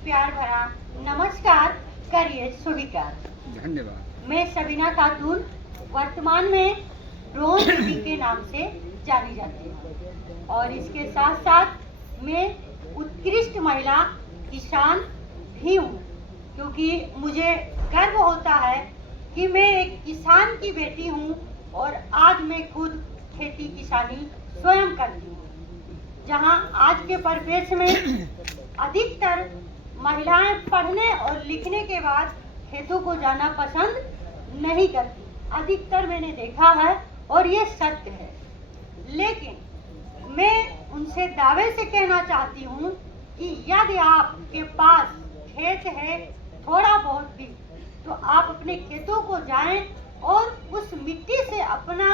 प्यार भरा नमस्कार करिए स्वीकार। धन्यवाद। मैं सबीना खातून वर्तमान में ड्रोन दीदी के नाम से जानी जाती हूँ और इसके साथ साथ मैं उत्कृष्ट महिला किसान भी हूँ, क्योंकि मुझे गर्व होता है कि मैं एक किसान की बेटी हूँ और आज मैं खुद खेती किसानी स्वयं करती हूँ। जहाँ आज के परिवेश में अधिकतर महिलाएं पढ़ने और लिखने के बाद खेतों को जाना पसंद नहीं करती, अधिकतर मैंने देखा है और ये सत्य है। लेकिन मैं उनसे दावे से कहना चाहती हूँ कि यदि आपके पास खेत है थोड़ा बहुत भी, तो आप अपने खेतों को जाएं और उस मिट्टी से अपना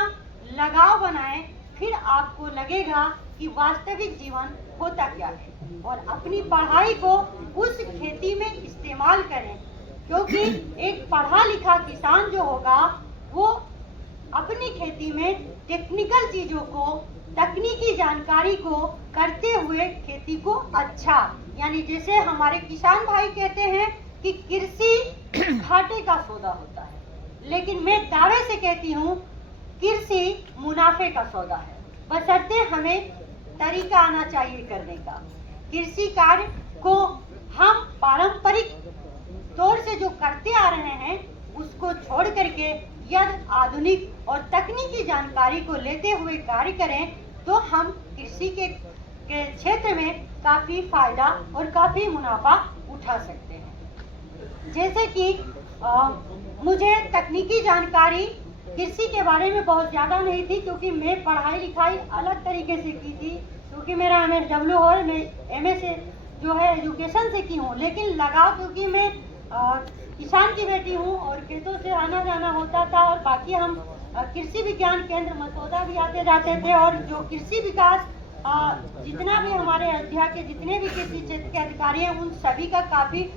लगाव बनाएं, फिर आपको लगेगा कि वास्तविक जीवन होता क्या है और अपनी पढ़ाई को उस खेती में इस्तेमाल करें, क्योंकि एक पढ़ा लिखा किसान जो होगा वो अपनी खेती में टेक्निकल चीजों को, तकनीकी जानकारी को करते हुए खेती को अच्छा, यानी जैसे हमारे किसान भाई कहते हैं कि कृषि घाटे का सौदा होता है, लेकिन मैं दावे से कहती हूँ कृषि मुनाफे का सौदा है, बशर्ते हमें तरीका आना चाहिए करने का। कृषि कार्य को हम पारंपरिक तौर से जो करते आ रहे हैं उसको छोड़ करके यदि आधुनिक और तकनीकी जानकारी को लेते हुए कार्य करें तो हम कृषि के क्षेत्र में काफी फायदा और काफी मुनाफा उठा सकते हैं। जैसे कि मुझे तकनीकी जानकारी कृषि के बारे में बहुत ज़्यादा नहीं थी, क्योंकि मैं पढ़ाई लिखाई अलग तरीके से की थी, क्योंकि मेरा MSW और मैं MA से जो है एजुकेशन से की हूँ। लेकिन लगाव क्योंकि मैं किसान की बेटी हूँ और खेतों से आना जाना होता था और बाकी हम कृषि विज्ञान केंद्र मसौदा भी आते जाते थे और जो कृषि विकास जितना भी हमारे अयोध्या के जितने भी कृषि क्षेत्र के अधिकारी हैं उन सभी का काफ़ी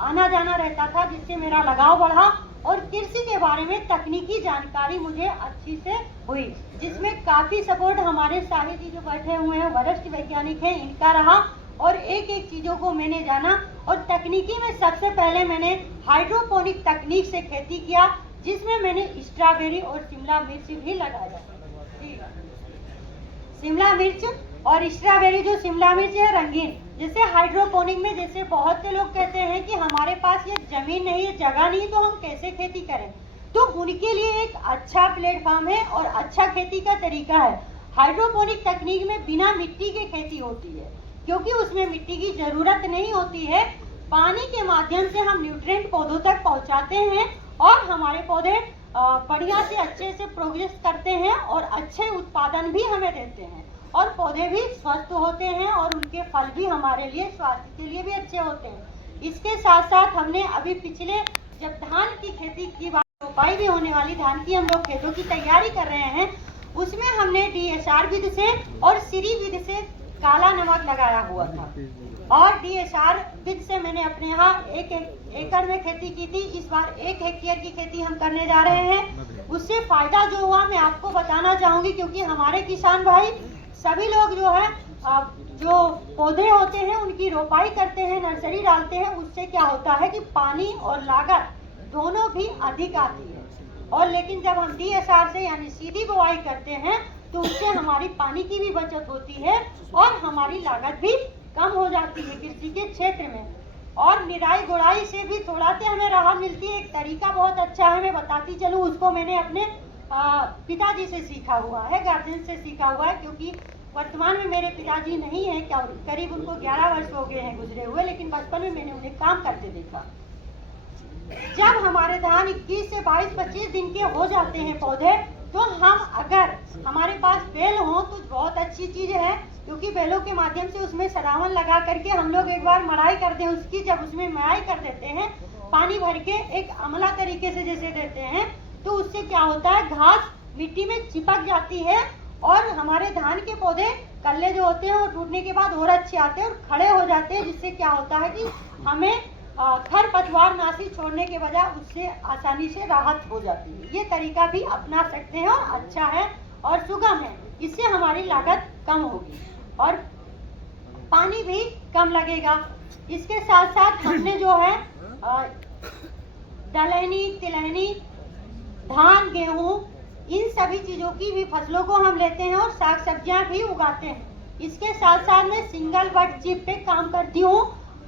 आना जाना रहता था, जिससे मेरा लगाव बढ़ा और कृषि के बारे में तकनीकी जानकारी मुझे अच्छी से हुई, जिसमें काफी सपोर्ट हमारे साहिल जी जो बैठे हुए हैं वरिष्ठ वैज्ञानिक हैं इनका रहा और एक एक चीजों को मैंने जाना। और तकनीकी में सबसे पहले मैंने हाइड्रोपोनिक तकनीक से खेती किया, जिसमें मैंने स्ट्रॉबेरी और शिमला मिर्च भी लगाया। शिमला मिर्च और स्ट्रॉबेरी, जो शिमला मिर्च है रंगीन, जैसे हाइड्रोपोनिक में जैसे बहुत से लोग कहते हैं कि हमारे पास ये जमीन नहीं है, जगह नहीं, तो हम कैसे खेती करें, तो उनके लिए एक अच्छा प्लेटफॉर्म है और अच्छा खेती का तरीका है। हाइड्रोपोनिक तकनीक में बिना मिट्टी के खेती होती है, क्योंकि उसमें मिट्टी की जरूरत नहीं होती है। पानी के माध्यम से हम न्यूट्रिएंट पौधों तक पहुंचाते हैं और हमारे पौधे बढ़िया से अच्छे से प्रोग्रेस करते हैं और अच्छे उत्पादन भी हमें देते हैं और पौधे भी स्वस्थ होते हैं और उनके फल भी हमारे लिए स्वास्थ्य के लिए भी अच्छे होते हैं। इसके साथ साथ हमने अभी पिछले जब धान की खेती की बात, रोपाई भी होने वाली धान की, हम लोग खेतों की तैयारी कर रहे हैं, उसमें हमने DSR विधि से और श्री विधि से काला नमक लगाया हुआ था और DSR विधि से मैंने अपने यहाँ 1 एकड़ में खेती की थी। इस बार 1 हेक्टेयर की खेती हम करने जा रहे हैं। उससे फायदा जो हुआ मैं आपको बताना चाहूंगी, क्योंकि हमारे किसान भाई सभी लोग जो है जो पौधे होते हैं उनकी रोपाई करते हैं, नर्सरी डालते हैं, उससे क्या होता है कि पानी और लागत दोनों भी अधिक आती है। और लेकिन जब हम DSR से यानी सीधी बुआई करते हैं तो उससे हमारी पानी की भी बचत होती है और हमारी लागत भी कम हो जाती है कृषि के क्षेत्र में। और निराई गुड़ाई से भी थोड़ा सी हमें राहत मिलती है। एक तरीका बहुत अच्छा है, मैं बताती चलूँ, उसको मैंने अपने पिताजी से सीखा हुआ है, गार्जियन से सीखा हुआ है, क्योंकि वर्तमान में मेरे पिताजी नहीं है, क्या करीब उनको 11 वर्ष हो गए हैं गुजरे हुए, लेकिन बचपन में मैंने उन्हें काम करते देखा। जब हमारे धान 21 से 22-25 दिन के हो जाते हैं पौधे, तो हम अगर हमारे पास बेल हो तो बहुत अच्छी चीज है, क्योंकि बेलों के माध्यम से उसमें सरावन लगा करके हम लोग एक बार मड़ाई करते हैं उसकी। जब उसमें मड़ाई कर देते हैं पानी भर के एक अमला तरीके से जैसे देते हैं, तो उससे क्या होता है घास मिट्टी में चिपक जाती है और हमारे धान के पौधे कल्ले जो होते हैं वो टूटने के बाद और अच्छे आते हैं और खड़े हो जाते हैं, जिससे क्या होता है कि हमें खरपतवार नाशी छोड़ने के बजाय उससे आसानी से राहत हो जाती है। ये तरीका भी अपना सकते हैं और अच्छा है और सुगम है, इससे हमारी लागत कम होगी और पानी भी कम लगेगा। इसके साथ साथ हमने जो है दलहनी, तिलहनी, धान, गेहूं, इन सभी चीजों की भी फसलों को हम लेते हैं और साग सब्जियां भी उगाते हैं। इसके साथ साथ मैं सिंगल बट चिप पे काम करती हूँ।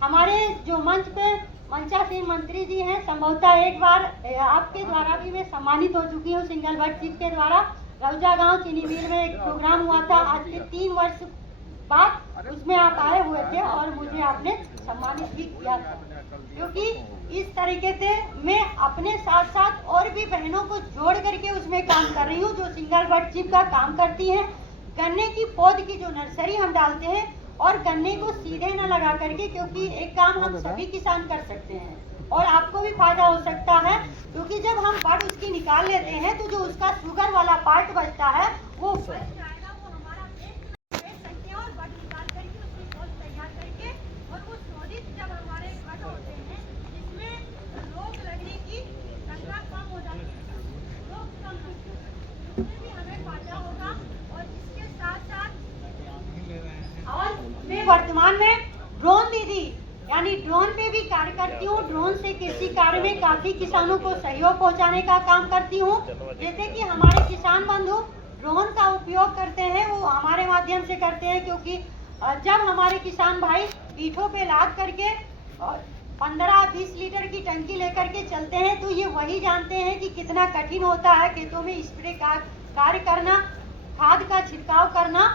हमारे जो मंच पे मंचासीन मंत्री जी हैं, संभवतः एक बार आपके द्वारा भी मैं सम्मानित हो चुकी हूँ सिंगल बट चिप के द्वारा। रौजा गांव चीनी मिल में एक प्रोग्राम हुआ था, आज के 3 वर्ष बाद उसमें आप आए हुए थे और मुझे आपने सम्मानित भी किया था। क्योंकि इस तरीके से मैं अपने साथ साथ और भी बहनों को जोड़ करके उसमें काम कर रही हूँ, जो सिंगल बट चिप का काम करती हैं। गन्ने की पौध की जो नर्सरी हम डालते हैं और गन्ने को सीधे न लगा करके, क्योंकि एक काम हम सभी किसान कर सकते हैं और आपको भी फायदा हो सकता है। क्योंकि जब हम बड उसकी निकाल लेते हैं तो जो उसका शुगर वाला पार्ट बचता है वो बच जाएगा, वो हमारा बेच सकते हैं और बड निकाल करके उसकी पौध तैयार करके और वो शोधित जब हमारे बड होते हैं जिसमें रोग लगने की संख्या कम हो जाती है, रोग कम लगते हैं, उसमें भी हमें फायदा होगा। और इसके साथ साथ और मैं वर्तमान में ड्रोन दीदी यानी ड्रोन पे भी कार्य करती हूँ। ड्रोन से कृषि कार्य में काफी किसानों को सहयोग पहुंचाने का काम करती हूँ। जैसे कि हमारे किसान बंधु ड्रोन का उपयोग करते हैं, वो हमारे माध्यम से करते हैं, क्योंकि जब हमारे किसान भाई पीठों पे लाद करके 15-20 लीटर की टंकी लेकर के चलते हैं तो ये वही जानते हैं कि कितना कठिन होता है खेतों में स्प्रे का कार्य करना, खाद का छिड़काव करना,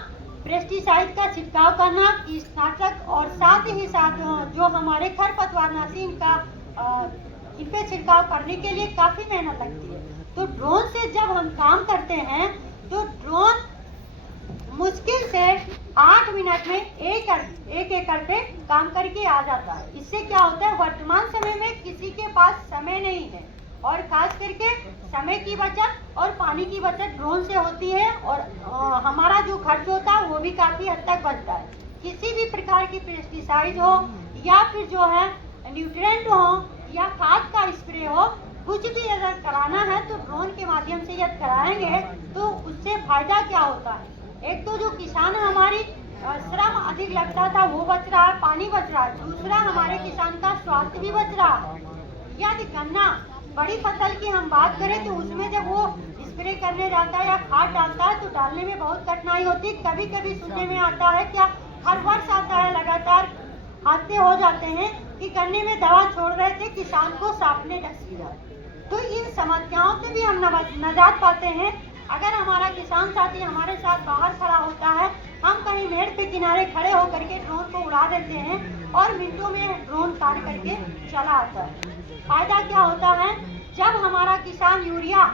पेस्टिसाइड का छिड़काव करना, कीटनाशक और साथ ही साथ जो हमारे खरपतवारनाशी इनका इन पे छिड़काव करने के लिए काफी मेहनत लगती है। तो ड्रोन से जब हम काम करते हैं तो ड्रोन मुश्किल से 8 मिनट में एक एकड़ पे काम करके आ जाता है। इससे क्या होता है, वर्तमान समय में किसी के पास समय नहीं है और खास करके समय की बचत और पानी की बचत ड्रोन से होती है और हमारा जो खर्च होता है वो भी काफी हद तक बचता है। किसी भी प्रकार की पेस्टिसाइड हो या फिर जो है न्यूट्रिएंट हो या खाद का स्प्रे हो, कुछ भी अगर कराना है तो ड्रोन के माध्यम से यदि कराएंगे तो उससे फायदा क्या होता है, एक तो जो किसान हमारी श्रम अधिक लगता था वो बच रहा है, पानी बच रहा है, दूसरा हमारे किसान का स्वास्थ्य भी बच रहा है। यदि गन्ना बड़ी फसल की हम बात करें तो उसमें जब वो स्प्रे करने जाता है या खाद डालता है तो डालने में बहुत कठिनाई होती है। कभी कभी सुनने में आता है, क्या हर वर्ष आता है, लगातार हादसे हो जाते हैं कि गन्ने में दवा छोड़ रहे थे, किसान को सांप ने डस लिया। तो इन समस्याओं से भी हम निजात पाते हैं अगर हमारा किसान साथी हमारे साथ बाहर खड़ा होता है। हम कहीं मेड़ पे किनारे खड़े होकर के ड्रोन को उड़ा देते हैं और मिनटों में ड्रोन कार्य करके चला आता है। फायदा क्या होता है, जब हमारा किसान यूरिया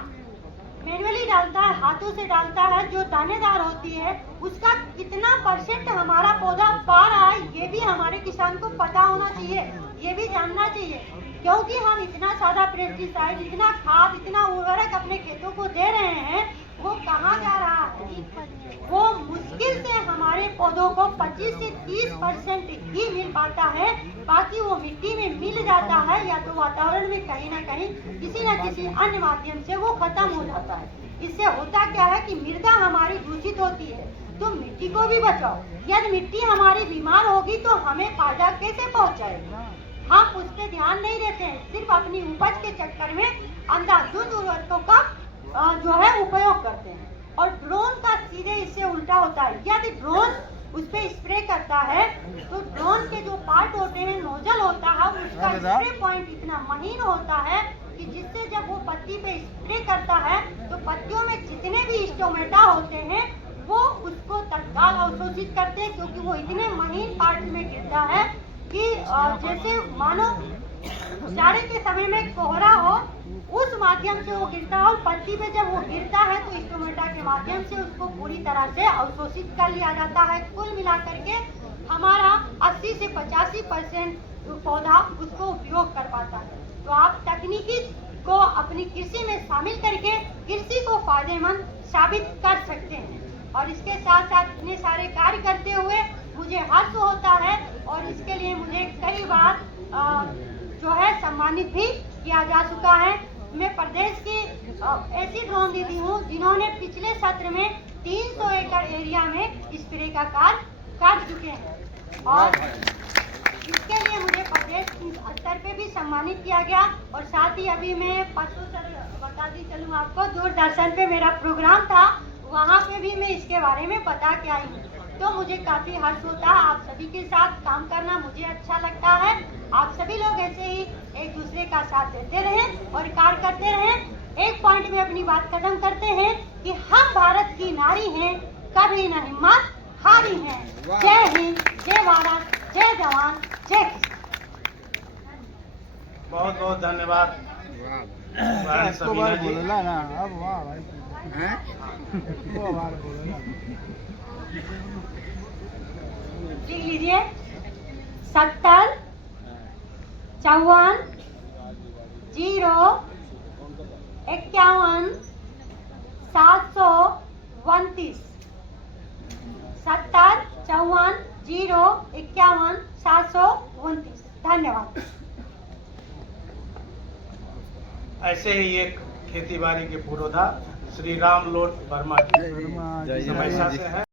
मैन्युअली डालता है, हाथों से डालता है, जो दानेदार होती है उसका कितना % हमारा पौधा पा रहा है ये भी हमारे किसान को पता होना चाहिए, ये भी जानना चाहिए। क्योंकि हम इतना सारा पेस्टिसाइड, इतना खाद, इतना उर्वरक अपने खेतों को दे रहे हैं, वो कहाँ जा रहा है, वो मुश्किल से हमारे पौधों को 25 से 30% ही मिल पाता है, बाकी वो मिट्टी में मिल जाता है या तो वातावरण में कहीं ना कहीं किसी न किसी अन्य माध्यम से वो खत्म हो जाता है। इससे होता क्या है कि मृदा हमारी दूषित होती है, तो मिट्टी को भी बचाओ। यदि मिट्टी हमारी बीमार होगी तो हमें फायदा कैसे पहुँचाएगी, हम उस पर ध्यान नहीं देते हैं, सिर्फ अपनी उपज के चक्कर में अंधाधुंध उर्वरकों का जो है उपयोग करते हैं। और ड्रोन का सीधे इससे उल्टा होता है, यदि ड्रोन उस पर स्प्रे करता है तो ड्रोन के जो पार्ट होते हैं, नोजल होता है, उसका स्प्रे पॉइंट इतना महीन होता है कि जिससे जब वो पत्ती पे स्प्रे करता है तो पत्तियों में जितने भी स्टोमेटा होते हैं वो उसको तत्काल अवशोषित करते हैं, क्योंकि वो इतने महीन पार्ट में गिरता है कि जैसे मानो जाड़े के समय में कोहरा हो, उस माध्यम से वो गिरता है और पत्ती पे जब वो गिरता है तो स्टोमेटा के माध्यम से उसको पूरी तरह से अवशोषित कर लिया जाता है। कुल मिलाकर के हमारा 80 से 85% पौधा उसको उपयोग कर पाता है। तो आप तकनीकी को अपनी कृषि में शामिल करके कृषि को फायदेमंद साबित कर सकते हैं। और इसके साथ साथ इतने सारे कार्य करते हुए मुझे हर्ष होता है और इसके लिए मुझे कई बार जो है सम्मानित भी किया जा चुका है। मैं प्रदेश की ऐसी ड्रोन दीदी हूँ जिन्होंने पिछले सत्र में 300 एकड़ एरिया में स्प्रे का कार्य कर चुके हैं। और इसके लिए मुझे प्रदेश स्तर पे भी सम्मानित किया गया। और साथ ही अभी मैं परसों बताती चलूँ आपको, दूरदर्शन पे मेरा प्रोग्राम था, वहाँ पे भी मैं इसके बारे में बता के आई हूँ। तो मुझे काफ़ी हर्ष होता है। आप सभी के साथ काम करना मुझे अच्छा लगता है। आप सभी लोग ऐसे ही एक दूसरे का साथ देते रहें और कार्य करते रहें। एक पॉइंट में अपनी बात खत्म करते हैं कि हम भारत की नारी हैं, कभी न हिम्मत हारी हैं। जय हिंद, जय भारत, जय जवान, जय किसान। बहुत बहुत धन्यवाद। बहन सबीना जी। ना अब वाह भाई हैं वो बार बोलो लिख लीजिए 70 54 0 51 729। 70 54 0 51 729। धन्यवाद। ऐसे ही एक खेती बाड़ी के पुरोधा श्री राम लोट वर्मा जी जय समैसा से है।